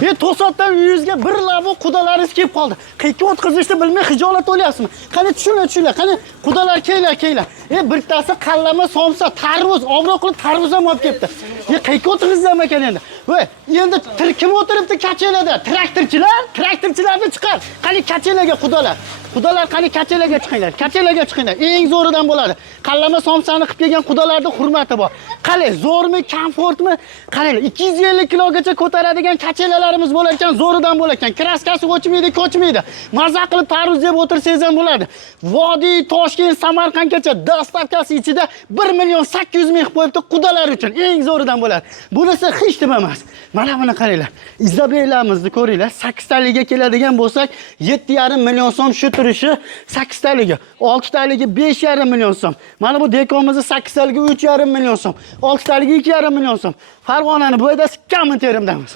To'satdan uyingizga bir labo qudalaringiz kelib qoldi. Qayerga o'tkazishni bilmay xijolat o'lyapsizmi? Qani tushinglar. Qani qudalar kelinglar. Bittasi qallama, somsa, tarvuz, obro' qilib tarvuz ham olib kelibdi. Qayerga o'tiribsizlar ekan endi? Voy, endi kim o'tiribdi kachelarda? Traktorchilarni chiqar. Qani kachelarga qudalar. Qudalar qani kachelarga chiqinglar. Eng zo'ridan bo'ladi. Qallama somsani qilib kelgan qudalarning hurmati bor. Qani zo'rmi, komfortmi? Qani 250 kilogacha ko'taradigan kachelarimiz bo'lar ekan, zo'ridan bo'lar ekan. Kraskasi ko'chmaydi. Maza qilib tarvuz deb o'tirsangiz ham bo'ladi. Vodiy, Toshkent, Samarqandgacha dastavkasi ichida 1.800.000 qo'yibdi qudalar uchun. Eng zo'ridan bo'ladi. Bunisi hech nima emas. Mana buni qaranglar. Izlabeylarimizni ko'ringlar. 8 taliga keladigan bo'lsak, 7,5 million so'm shu turishi 8 taligi, 6 taligi 5,5 million so'm. Mana bu dekomimizni 8 taligi 3,5 million so'm, 6 taligi 2,5 million so'm. Farg'onani bo'ydasi kommenterimdamiz.